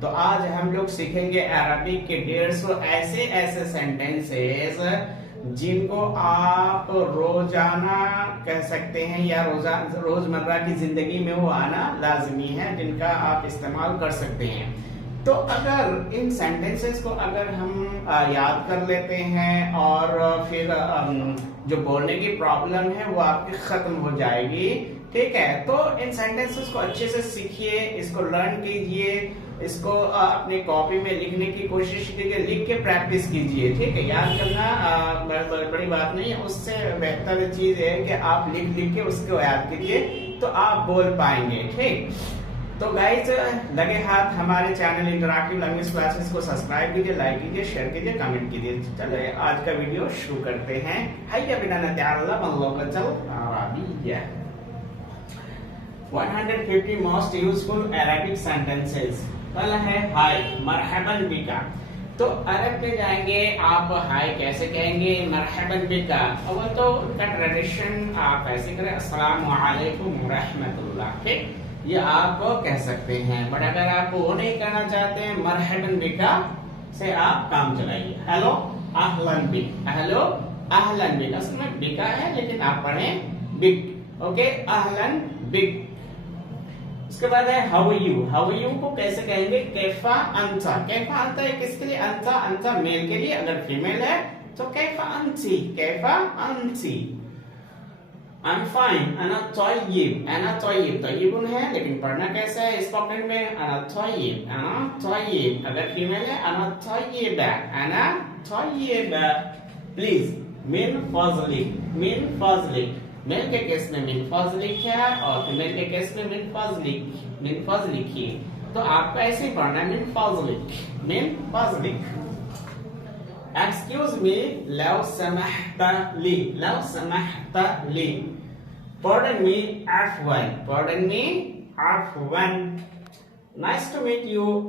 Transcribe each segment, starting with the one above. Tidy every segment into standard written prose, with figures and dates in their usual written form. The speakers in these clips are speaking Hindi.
तो आज हम लोग सीखेंगे अरबिक के 150 ऐसे ऐसे सेंटेंसेस जिनको आप रोजाना कह सकते हैं या रोजमर्रा की जिंदगी में वो आना लाजमी है, जिनका आप इस्तेमाल कर सकते हैं। तो अगर इन सेंटेंसेस को अगर हम याद कर लेते हैं और फिर जो बोलने की प्रॉब्लम है वो आपकी खत्म हो जाएगी। ठीक है, तो इन सेंटेंसेस को अच्छे से सीखिए, इसको लर्न कीजिए, इसको अपनी कॉपी में लिखने की कोशिश कीजिए, लिख के प्रैक्टिस कीजिए। ठीक है, याद करना बड़ी बात नहीं है, उससे बेहतर चीज है कि आप लिख लिख के उसको याद कीजिए तो आप बोल पाएंगे। ठीक, तो गाइस लगे हाथ हमारे चैनल इंटरैक्टिव लैंग्वेज क्लासेस को सब्सक्राइब कीजिए, लाइक कीजिए, शेयर कीजिए, कमेंट कीजिए। चलिए आज का वीडियो शुरू करते हैं। हैया बिना नतअल्लम अल-लुग़्अतल अरबिय्या। 150 मोस्ट यूजफुल अरबिक सेंटेंसेस। पहला है हाय, मरहबन बिका। तो अरब में जाएंगे, आप हाय कैसे कहेंगे, मरहबन बिका। अव्वल तो उनका ट्रेडिशन आप ऐसे करें, अस्सलामु अलैकुम रहमतुल्लाह। ठीक, ये आप कह सकते हैं, बट अगर आप वो नहीं कहना चाहते हैं, मरहबन बिका से आप काम चलाइए। हेलो अहलन बिक, हेलो अहलन बिक, असल में बिका है लेकिन आप पढ़ें बिक। ओके, अहलन बिक। उसके बाद है हाउ यू। हाउ यू को कैसे कहेंगे, कैफा अंता। कैफा अंता है किसके लिए, अंता अंता मेल के लिए, अगर फीमेल है तो कैफा अंती, कैफा अंती। I'm fine, अना तय्यिब। अना तय्यिब, तय्यिबुन है लेकिन पढ़ना कैसा है स्पोकन में, अना तय्यिब, अना तय्यिब। अगर फीमेल है अना तय्यिबा, अना तय्यिबा। प्लीज, मिन फजलिक, मिन फजलिक। मेल के केस में मिन फजलिक है और फीमेल के केस में मिन फजलिक, मिन फजलिक ही। तो आपको ऐसे ही पढ़ना है, मिन फजलिक, मिन फजलिक। Excuse me, love समहता Lee, love समहता Lee. Pardon me, afwan, pardon me, afwan. Nice to meet you,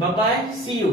Bye bye, see you.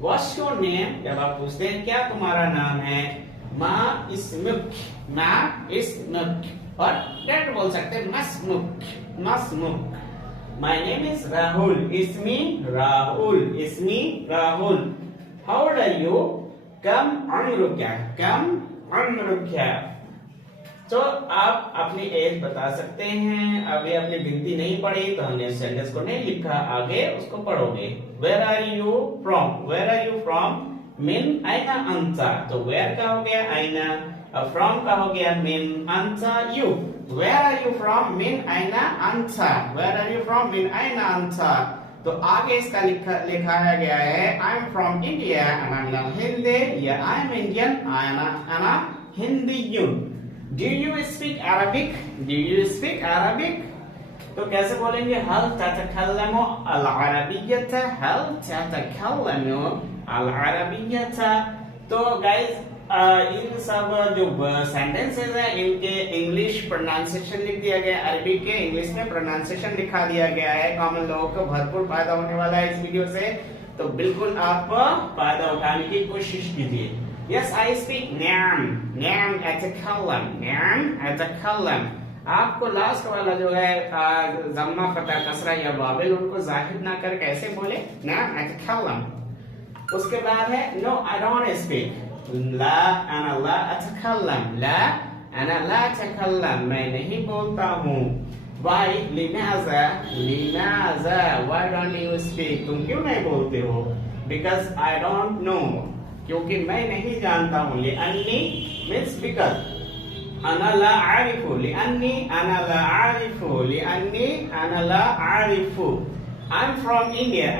What's your name? जब आप पूछते हैं क्या तुम्हारा नाम है, मा इस्मुक, मा इस्मुक, और डायरेक्ट बोल सकते हैं मस्मुक, मस्मुक। माय नेम इज राहुल, इसमी राहुल, इसमी Rahul. How old are you, कम उम्रुका, कम उम्रुका। तो आप अपनी एज बता सकते हैं। अभी आपने गिनती नहीं पढ़ी तो हमने सेंटेंस को नहीं लिखा, आगे उसको पढ़ोगे। Where are you from, where are you from, मिन आइना अंता। तो वेयर का हो गया आइना, और फ्रॉम का हो गया मिन, अंता you. Where are you from, मिन आइना अंता, वेयर आर यू फ्रॉम, मिन आइना अंता। तो आगे इसका लिखाया गया है, आई एम फ्रॉम इंडिया, अना मिनल हिंदी, या आई एम इंडियन, अना हिंदीयुन। Do you speak Arabic, do you speak Arabic. तो कैसे बोलेंगे, हल ततकल्लमु अल अरबिय्यता, हल ततकल्लमु अल अरबिय्यता। तो गाइस इन सब जो सेंटेंसेस हैं इनके इंग्लिश प्रोनाउंसिएशन लिख दिया गया है, अरबी के इंग्लिश में प्रोनाउंसिएशन लिखा दिया गया है। कॉमन लोगों को भरपूर फायदा होने वाला है इस वीडियो से, तो बिल्कुल आप फायदा उठाने की कोशिश कीजिए। यस आई स्पीक नअम, नअम अतकल्लम, नअम अतकल्लम। आपको लास्ट वाला जो है जम्मा फता कसरा या वाबिल उनको जाहिर ना कर कैसे बोले, नअम अतकल्लम। उसके बाद है नो आई डोंट स्पीक, ला अना ला अतकल्लम, ला अना ला अतकल्लम, मैं नहीं बोलता हूँ। वाई, लिमाज़ा, लिमाज़ा, व्हाई डोंट यू स्पीक, तुम क्यों नहीं बोलते हो। बिकॉज आई डोंट नो, क्योंकि मैं नहीं जानता हूँ। लिअन्नी मीन्स बिकॉज, अना ला आरिफु, लिअन्नी अना ला आरिफु, लिअन्नी अना ला आरिफु। I'm from India,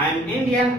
I'm Indian,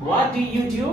What do you do?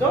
तो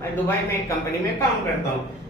मैं दुबई में एक कंपनी में काम करता हूँ।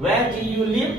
Where do you live?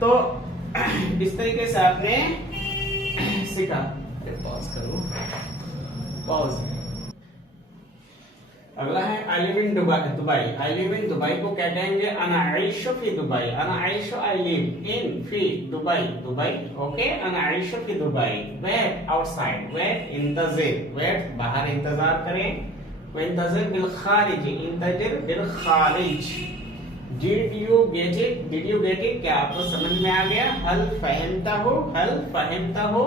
तो इस तरीके से आपने सीखा। पॉज करो, पॉज। अगला है I live in Dubai. I live in Dubai को क्या कहेंगे? अना आइशु फी दुबई। अना आइशु आई लिव इन फी दुबई। Dubai okay. अना आइशु फी दुबई। Wait outside. वेट इंतज़िर। वेट बाहर इंतजार करें। इंतज़िर बिल खारिज। इंतज़िर बिल खारिज। Did you get it? Did you get it? क्या आपको समझ में आ गया? हल फहमता हो? हल फहमता हो?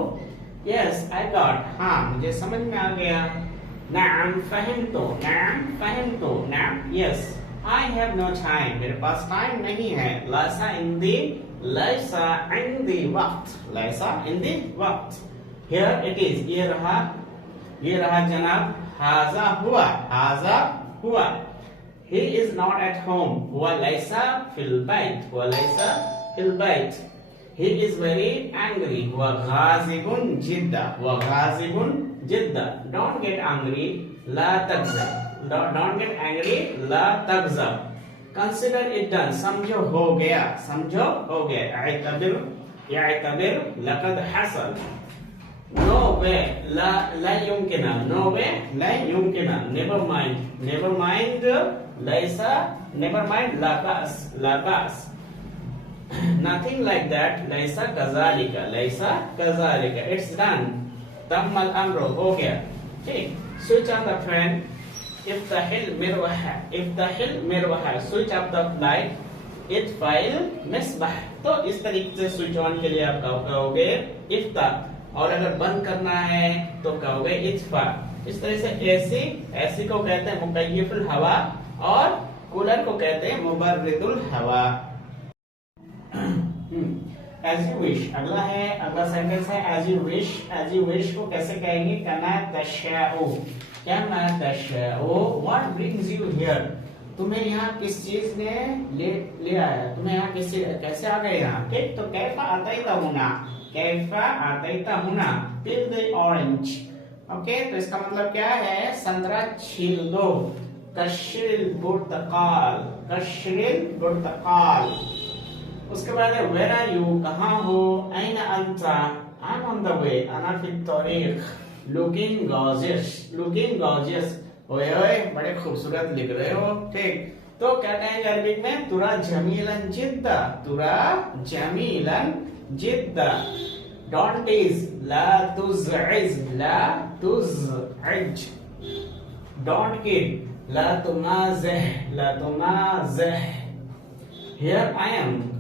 Yes, I got. हाँ, मुझे समझ में आ गया। नाम फहमतो। नाम फहमतो। नाम yes. I have no time. मेरे पास टाइम नहीं है। लैसा इंदी। लैसा इंदी वक्त। लैसा इंदी वक्त। Here it is. ये रहा जनाब। हाजा हुआ। हाजा हुआ। He is not at home. हुआ लैसा फिल बैत। हुआ लैसा फिल बैत। He is very angry. हुआ गाज़िबुन जिद्दा। हुआ गाज़िबुन जिद्दा। Don't get angry. La तगज़ब। Don't get angry. La तगज़ब। Consider it done. समझो हो गया। समझो हो गया। यातबिर लक़द हसल। No way. ला युमकिना। No way. ला युमकिना। Never mind. Never mind. लैसा। Never mind. ला बास। ला बास। Nothing like that. लैसा कज़ालिका। लैसा कज़ालिका। It's done. तम्मल अम्रो। हो गया। ठीक। Switch on the fan. इफ्ताहिल मिरवाहा। इफ्ताहिल मिरवाहा। Switch off the light. इत्फ़ाइल Misbah. तो इस तरीके से स्विच ऑन के लिए आप कहोगे इफ्ता, और अगर बंद करना है तो कहोगे इत्फा। इस तरह से एसी को कहते हैं मुकय्यिफुल हवा, और कूलर को कहते हैं मुबर्रिदुल हवा। As you wish. अगला सेंटेंस है as you wish. As you wish को कैसे कहेंगे? कमा तशाओ। कमा तशाओ। What brings you here? तुम्हें यहाँ किस चीज ने ले आया? तुम्हें यहाँ कैसे आ गए यहाँ? ठीक। तो कैफा अतैता हुना। कैफा अतैता हुना। पिल द ऑरेंज। ओके, तो इसका मतलब क्या है? संतरा छील दो। कशरिल बुर्तकाल। कशरिल बुर्तकाल। उसके बाद है वेयर आर यू? कहाँ हो? ऐना अंता? I am on the way. अना फी तरीक। Looking gorgeous. Looking gorgeous. ओए ओए बड़े खूबसूरत लिख रहे हो। ठीक। तो क्या कहेंगे अरबिक में? तुरा जमीलन जिद्दा। तुरा जमीलन जिद्दा। Don't tease. ला तुज़इज। ला तुज़इज। Don't kid. ला तुमाज़ह। ला तुमाज़ह। Here I am.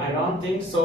I don't think so.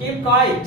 Keep quiet.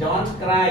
Don't cry.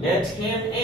Let him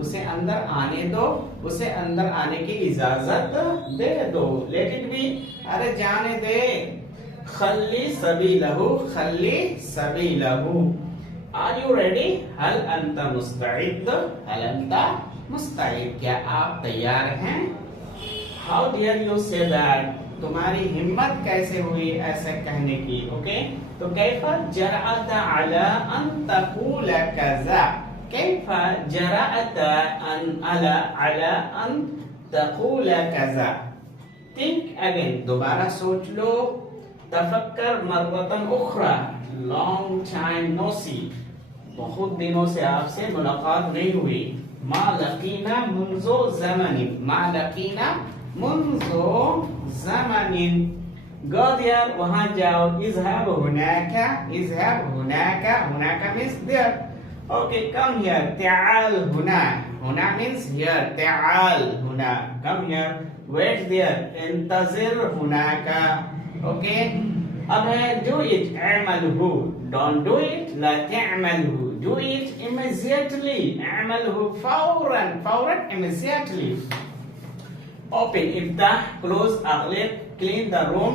उसे अंदर आने दो। उसे अंदर आने की इजाजत दे दो। Let it be. अरे जाने दे। खल्ली सबीलहु। खल्ली सबीलहु। Are you ready? हल अंता मुस्तइद। हल अंता मुस्तइद। क्या आप तैयार हैं? How dare you say that? तुम्हारी हिम्मत कैसे हुई ऐसे कहने की? ओके, तो कैफा जरअता अला अन तक़ूल कज़ा। कैफा जरअता अला अन तक़ूल कज़ा। Think again. दोबारा सोच लो। तफक्कर मरतन उखरा। Long time no see. बहुत दिनों से आपसे मुलाकात नहीं हुई। मा लकीना मुंजो ज़मानिन। मा लकीना मुंजो ज़मानिन। गो देयर। वहां जाओ। इज़हब हुनाका। इज़हब हुनाका। हुनाका means there. Okay, come here. तआल हुना। हुना मीन्स हियर। तआल हुना। Come here. Wait there. इंतज़िर हुनाका। ओके, अब है do it। अमलहु। Don't do it। La तअमलहु। Do it immediately। अमलहु फौरन। फौरन immediately। Open। इफ्ताह। Close। अगलिक। Clean the room।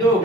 Look।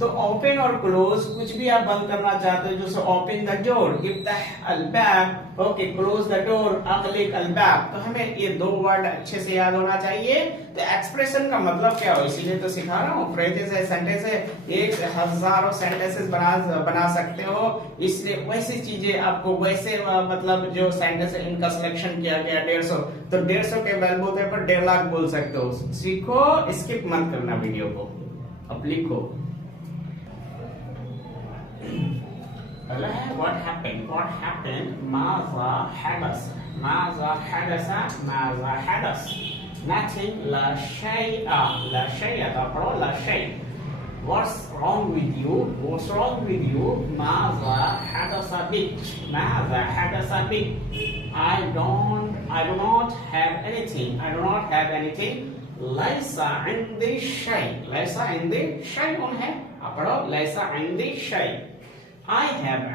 तो ओपन और क्लोज कुछ भी आप बंद करना चाहते हो, जैसे ओपन द डोर, इफ्ताह अल बाब, ओके, क्लोज द डोर, अगलिक अल बाब। तो हमें ये दो वर्ड अच्छे से याद होना चाहिए। तो एक्सप्रेशन का मतलब क्या हो, इसीलिए तो सिखा रहा हूँ। फ्रेजेस है, सेंटेंस है, एक हजारों सेंटेंसेस बना सकते हो, इसलिए वैसी चीजें आपको वैसे मतलब जो सेंटेंस है इनका सिलेक्शन किया गया 150, तो 150 के बलबूते पर 1.5 लाख बोल सकते हो। सीखो, स्किप मत करना वीडियो को, अब लिखो। पहला है what happened, Maaza हदस, Maaza Hadsa, Maaza हदस, nothing, ला शै'a, तो पढ़ो ला शै', what's wrong with you, Maaza Hadsa बिक, माज़ा हदसा बिक, I do not have anything, लैसा इंदी शै', लैसा इंदी शै'उन है, पढ़ो लैसा इंदी शै', I have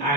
I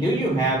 do you have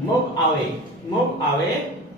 move away,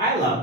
I love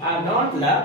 I don't love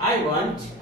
I want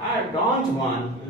I don't want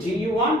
do you want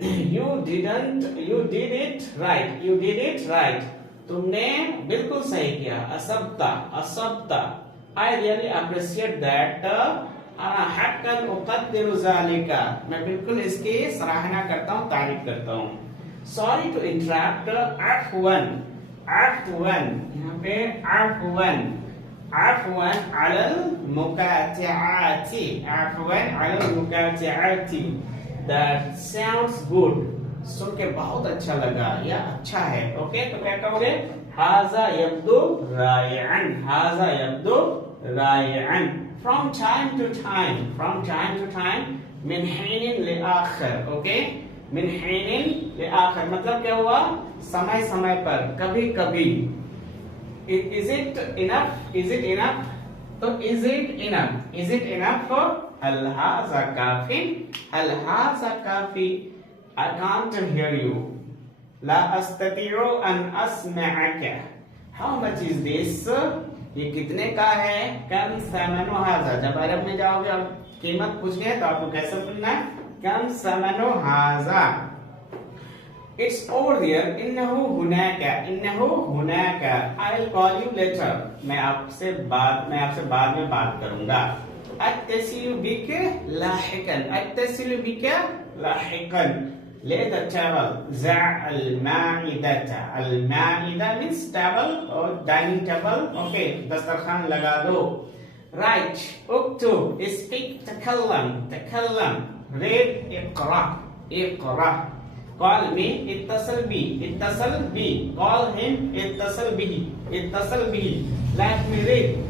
You did it right. तुमने बिल्कुल सही किया। असब्ता, I really appreciate that. अना हक्कन उक़द्दिरु ज़ालिका, मैं बिल्कुल इसकी सराहना करता हूँ, तारीफ करता हूँ। Sorry to interrupt. अफ़वन, यहाँ पे अफ़वन अलल मुकातिआती, That sounds good. सुन के बहुत अच्छा लगा या अच्छा है। ओके, तो क्या कहोगे, हाज़ा यब्दु रायअन, From time to time, मिन हीनिन लिआखिर, ओके, मिन हीनिन लिआखिर मतलब क्या हुआ, समय पर, कभी। Is it enough? तो is it enough? हल हाज़ा काफ़ी, I can't hear you, La अस्ततिउ on अस्मअक, how much is this, ये कितने का है, कम समनु हाज़ा, जब अरब में जाओगे अब कीमत पूछ गए तो आपको कैसे बोलना है, कम समनु हाज़ा, it's over there, इन्नहु हुनाका, I'll call you later, मैं आपसे बाद में बात करूंगा। अत्तसिलु बिका लाहिकन, let the table, za al-ma'ida means table or dining table, okay, दस्तरखान लगा दो। Right, uktub, speak, takallam, read, iqra, call me, ittasal bi, call him, ittasal bihi, let me read,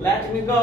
let me go,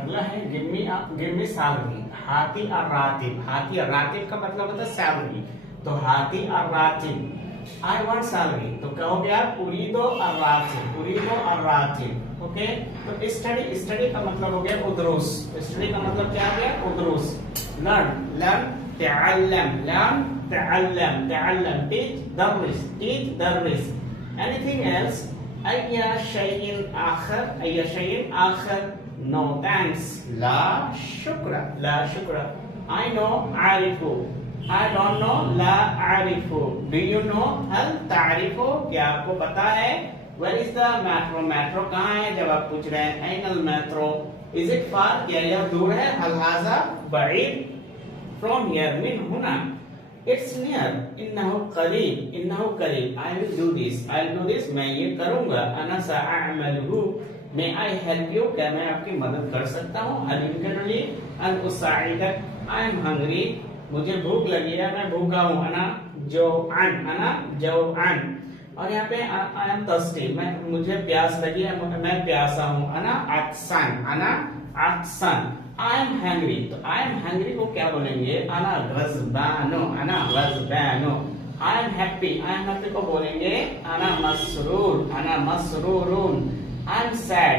अगला है give me salary, हाथी अर्रातिब का मतलब होता है सैलरी, तो हाथी अर्रातिब, I want salary, तो कहोगे आप उरीदो अर्रातिब, ओके। तो स्टडी का मतलब हो गया उदरूस, स्टडी का मतलब क्या हो गया, उदरूस। लर्न, तअल्लम, teach, दर्रिस, anything else, अय्या शैइन आखर, no thanks, ला शुक्र, I know, आरिफु, I don't know, La आरिफु, do you know, हल तारिफु, क्या आपको पता है, where is the metro, metro कहाँ है, जब आप पूछ रहे हैं ainal metro, is it far, क्या यह दूर है, हल हाज़ा बईद, from here, min हुना, it's near, इन्नहु करीब, I will do this, मैं ये करूँगा, अना सअअमलहु, may I help you, क्या मैं आपकी मदद कर सकता हूँ, हल यमकिनुली अन उसाइदक, I am hungry, मुझे भूख लगी है, मैं भूखा हूँ, अना जौआन, और यहाँ पे I am thirsty, मुझे प्यास लगी है, मैं प्यासा हूँ, अना अत्सन, I am hungry, तो I am hungry को क्या बोलेंगे, अना गज़बानो, I am happy को बोलेंगे, अना मसरूरुन, I'm sad,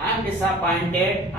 I'm disappointed,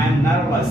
I'm nervous,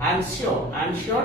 I'm sure,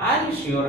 Are you sure?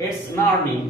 It's morning,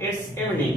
It's evening,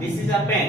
This is a pen,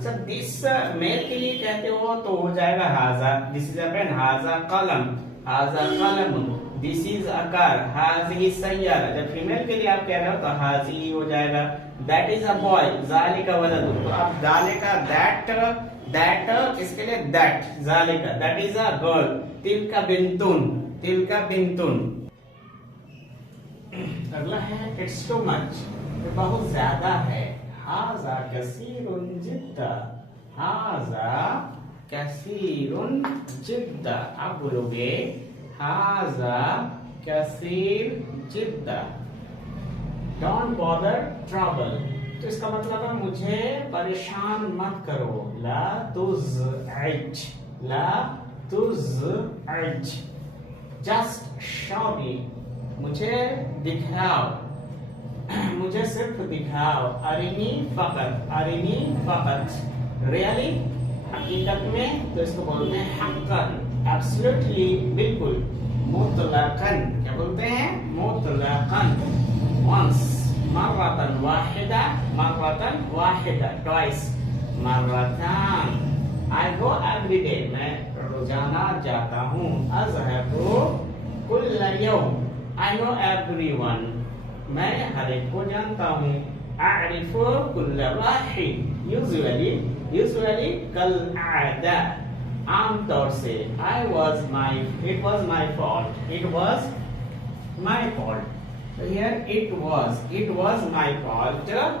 So this मेल के लिए कहते हो तो हो जाएगा हाजा. This is a pen, हाजा कलम. हाजा कलम. This is a car, हाजी सैयारा. जब फीमेल के लिए आप कह रहे हो तो हाजी हो जाएगा. That is a boy, ज़ालिका वलदु. तो अब ज़ालिका that इसके लिए that ज़ालिका. That is a girl. Tilka बिंतुन. अगला है it's too much, बहुत ज्यादा है. हाजा कसीरुन जिद्दा. हाजा कसीरुन जिद्दा. आप बोलोगे हाजा कसीर जिद्दा. Don't bother trouble. तो इसका मतलब है मुझे परेशान मत करो. ला तुज़इज. Just show me. मुझे दिखाओ. मुझे सिर्फ दिखाओ. अरिनी फकत. रियली, हकीकत में, तो इसको बोलते हैं हक्कन. एब्सोल्युटली, बिल्कुल. मुतलकन, क्या बोलते हैं? मुतलकन. वंस. मर्रतन वाहिदा. ट्वाइस. मर्रतान. आई गो एवरी डे. मैं रोजाना जाता हूँ. अज़हबु कुल्ल यौम. I know everyone. मैं हर एक को जानता हूँ. अअरिफु कुल्ल वाहिद. यूजुअली कल आदा. आमतौर से. it was my fault. So here it was my fault.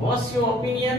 What's your opinion?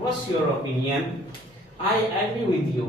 What's your opinion? I agree with you.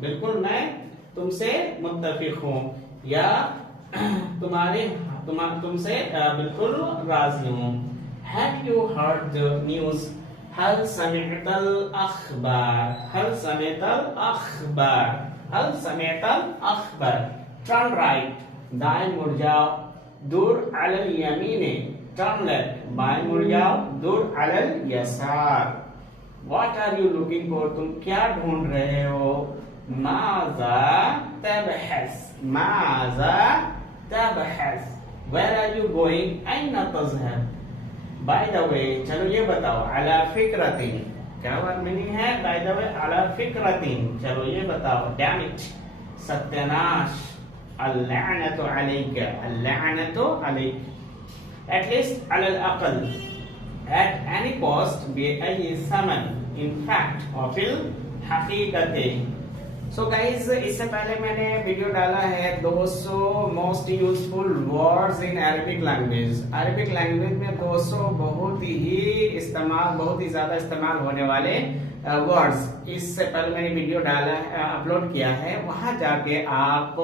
बिल्कुल मैं तुमसे मुत्तफिक हूँ. या तुमसे बिल्कुल राजी हूँ. Have you heard the news? हल समेतल अखबार. Turn right. दाएं मुड़ जाओ. दूर अलल यमीने. Turn left. बाएं मुड़ जाओ. दूर अलल यसार. What are you looking for? तुम क्या ढूंढ रहे हो? Maaza तबहस. Where are you going? An तज़हब. By the way, चलो ये बताओ. अला फिक्रतिन. क्या मीनिंग है? By the way, अला फिक्रतिन. चलो ये बताओ. Damn it. सत्यानाश. अल्लानतु अलैक. At least अलल अक़ल. At any cost, बेअई समन. In fact, और फिल हकीकते. सो गाइज, इससे पहले मैंने वीडियो डाला है 200 most useful words in Arabic language. Arabic language में 200 बहुत ही ज्यादा इस्तेमाल होने वाले वर्ड्स. इससे पहले मैंने वीडियो डाला है, अपलोड किया है. वहां जाके आप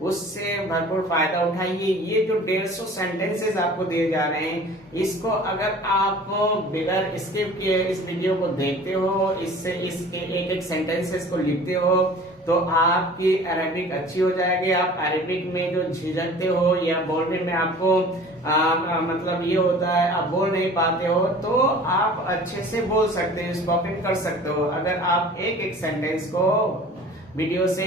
उससे भरपूर फायदा उठाइए. ये जो 150 सेंटेंसेस आपको दिए जा रहे हैं, इसको अगर आप बिगर स्किप किए इस वीडियो को देखते हो, इससे इसके एक सेंटेंसेस को लिखते हो, तो आपकी अरबिक अच्छी हो जाएगी. आप अरबिक में जो झिझकते हो या बोलने में आपको मतलब ये होता है आप बोल नहीं पाते हो, तो आप अच्छे से बोल सकते हैं, स्पोकन कर सकते हो. अगर आप एक सेंटेंस को वीडियो से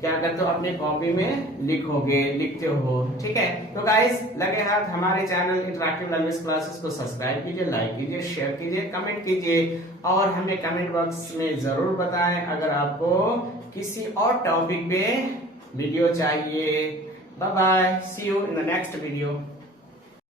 क्या करते हो, अपने कॉपी में लिखते हो. ठीक है. तो गाइस, लगे हाथ हमारे चैनल इंटरैक्टिव लैंग्वेज क्लासेस को सब्सक्राइब कीजिए, लाइक कीजिए, शेयर कीजिए, कमेंट कीजिए और हमें कमेंट बॉक्स में जरूर बताएं अगर आपको किसी और टॉपिक पे वीडियो चाहिए. Bye bye. See you in the next video.